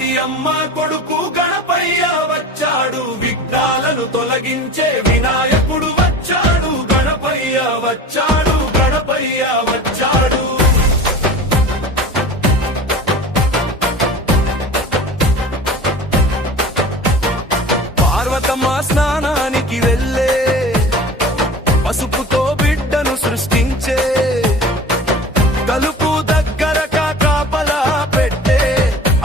పార్వతి అమ్మ కొడుకు గణపయ్య వచ్చాడు, విఘ్నాలను తొలగించే వినాయకుడు వచ్చాడు, గణపయ్య వచ్చాడు, గణపయ్య వచ్చాడు. పార్వతమ్మ స్నానానికి వెళ్ళే, పసుపుతో బిడ్డను సృష్టించే, కలుపు దగ్గర కాపలా పెట్టే,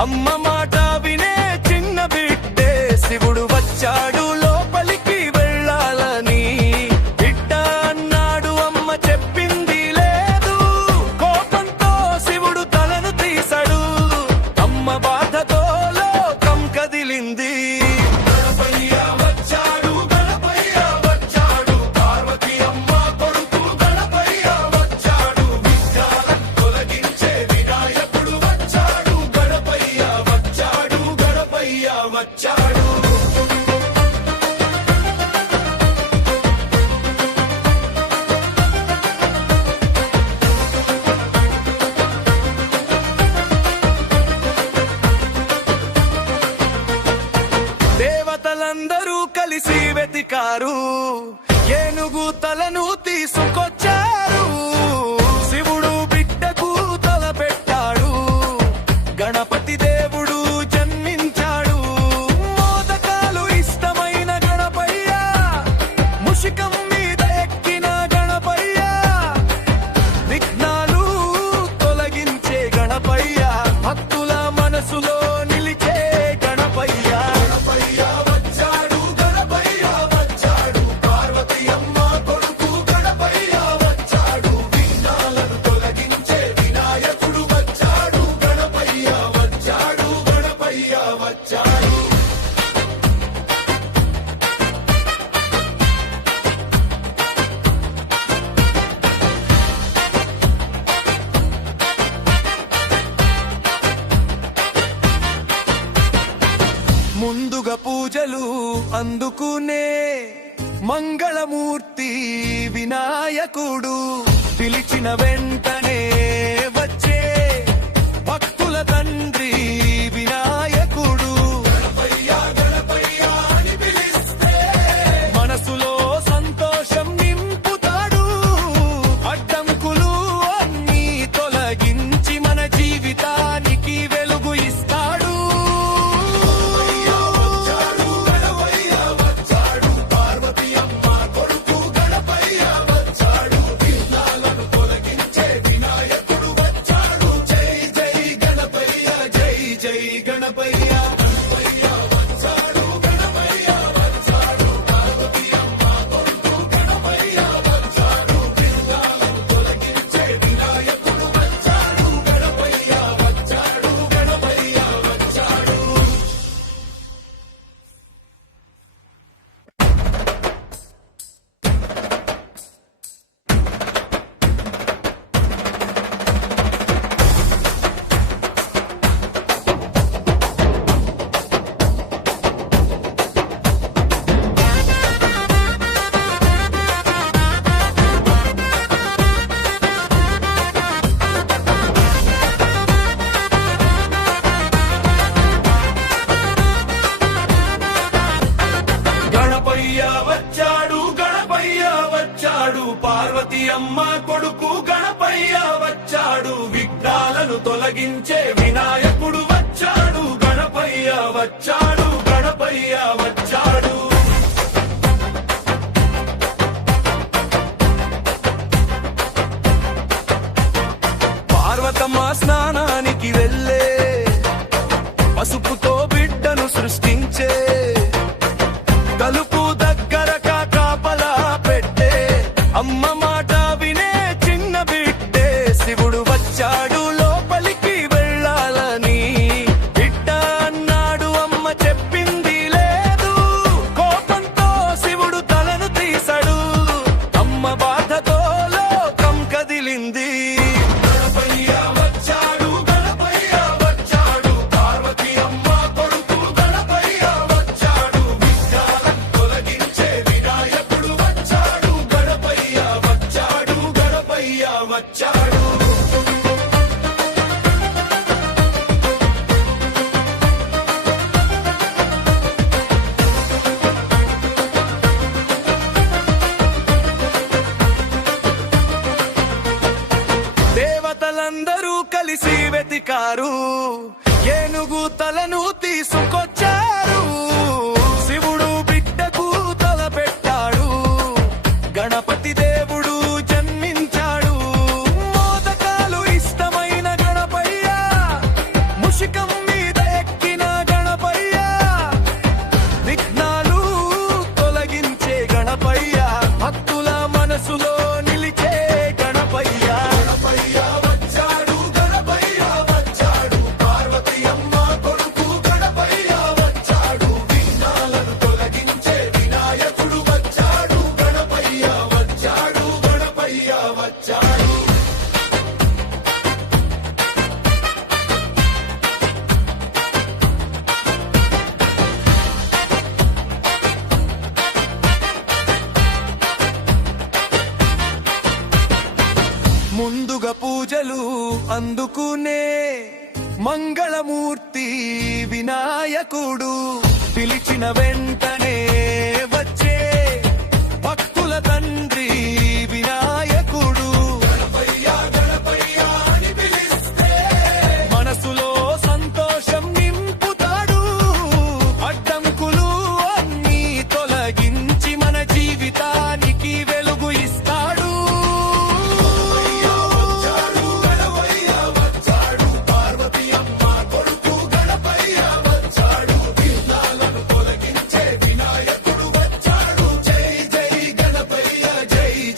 అమ్మ మాట వినే చిన్న బిడ్డే. శివుడు వచ్చాడు లోపలికి వెళ్ళాలని, బిడ్డ అన్నాడు అమ్మ చెప్పింది లేదు, కోపంతో శివుడు తలను తీశాడు, అమ్మ బాధతో లోకం కదిలింది. దేవతలందరూ కలిసి వెతికారు, ఏనుగు తలను తీసుకొచ్చారు, శివుడు బిడ్డకు తల పెట్టాడు, గణపతి దేవుడు జన్మించాడు. మోదకాలు ఇష్టమైన గణపయ్య, ముషికం మీద ఎక్కిన గణపయ్య, విఘ్నాలు తొలగించే గణపయ్య, భక్తుల మనసులో నిలిచే గణపయ్య. గణపయ్య వచ్చాడు, గణపయ్య వచ్చాడు, పార్వతి అమ్మ కొడుకు గణపయ్య వచ్చాడు, విఘ్నాలను తొలగించే వినాయకుడు వచ్చాడు, గణపయ్య వచ్చాడు, గణపయ్య వచ్చాడు. ముందుగా పూజలు అందుకునే మంగళమూర్తి వినాయకుడు, పిలిచిన వెంటనే వచ్చే భక్తుల తండ్రి వినాయకుడు. గణపయ్య గణపయ్య అని పిలిస్తే మనసులో సంతోషం నింపుతాడు, అడ్డంకులు అన్నీ తొలగించి మన జీవితానికి వెలుగు ఇస్తాడు. పార్వతి అమ్మ కొడుకు గణపయ్య వచ్చాడు, విఘ్నాలను తొలగించే వినాయకుడు వచ్చాడు, గణపయ్య వచ్చాడు, గణపయ్య వచ్చాడు. పార్వతమ్మ స్నానానికి వెళ్ళే, పసుపుతో బిడ్డను సృష్టించే, కలుపు దగ్గర కాపలా పెట్టే, అమ్మ మాట వినే చిన్న బిడ్డే. శివుడు వచ్చాడు లోపలికి వెళ్ళాలని, బిడ్డ అన్నాడు అమ్మ చెప్పింది లేదు, కోపంతో శివుడు తలను తీశాడు, అమ్మ బాధతో లోకం కదిలింది. గణపయ్య వచ్చాడు, గణపయ్య అందరూ కలిసి వెతికారు, ఏనుగు తలను తీసుకొచ్చారు. శివుడు బిడ్డకు తల పెట్టాడు, గణపతి దేవుడు జన్మించాడు. మోదకాలు ఇష్టమైన గణపయ్య, ముషికం మీద ఎక్కిన గణపయ్య, విఘ్నాలు తొలగించే గణపయ్య, భక్తుల మనసులో నిలిచే గణపయ్య. గణపయ్య వచ్చాడు, గణపయ్య వచ్చాడు, పార్వతి అమ్మ కొడుకు గణపయ్య వచ్చాడు. విఘ్నాలను తొలగించే వినాయకుడు వచ్చాడు, గణపయ్య వచ్చాడు, గణపయ్య వచ్చాడు. ముందుగా పూజలు అందుకునే మంగళమూర్తి వినాయకుడు, పిలిచిన వెంటనే వచ్చే భక్తుల తండ్రి వినాయకుడు. గణపయ్య గణపయ్య అని పిలిస్తే మనసులో సంతోషం నింపుతాడు, అడ్డంకులు అన్నీ తొలగించి మన జీవితానికి వెలుగు ఇస్తాడు.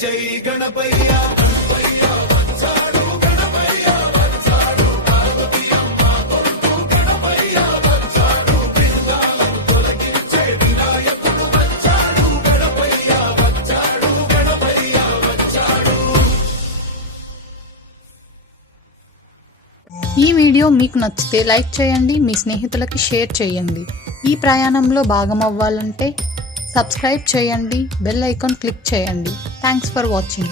జై గణపయ్య గణపయ్య వచ్చాడు, గణపయ్య వచ్చాడు, పార్వతి అమ్మ కొడుకు గణపయ్య వచ్చాడు. విఘ్నాలను తొలగించే వినాయకుడు వచ్చాడు, గణపయ్య వచ్చాడు, గణపయ్య వచ్చాడు. ఈ వీడియో మీకు నచ్చితే లైక్ చేయండి, మీ స్నేహితులకి షేర్ చేయండి. ఈ ప్రయాణంలో భాగమవ్వాలంటే సబ్స్క్రైబ్ చేయండి, బెల్ ఐకాన్ క్లిక్ చేయండి. Thanks for watching.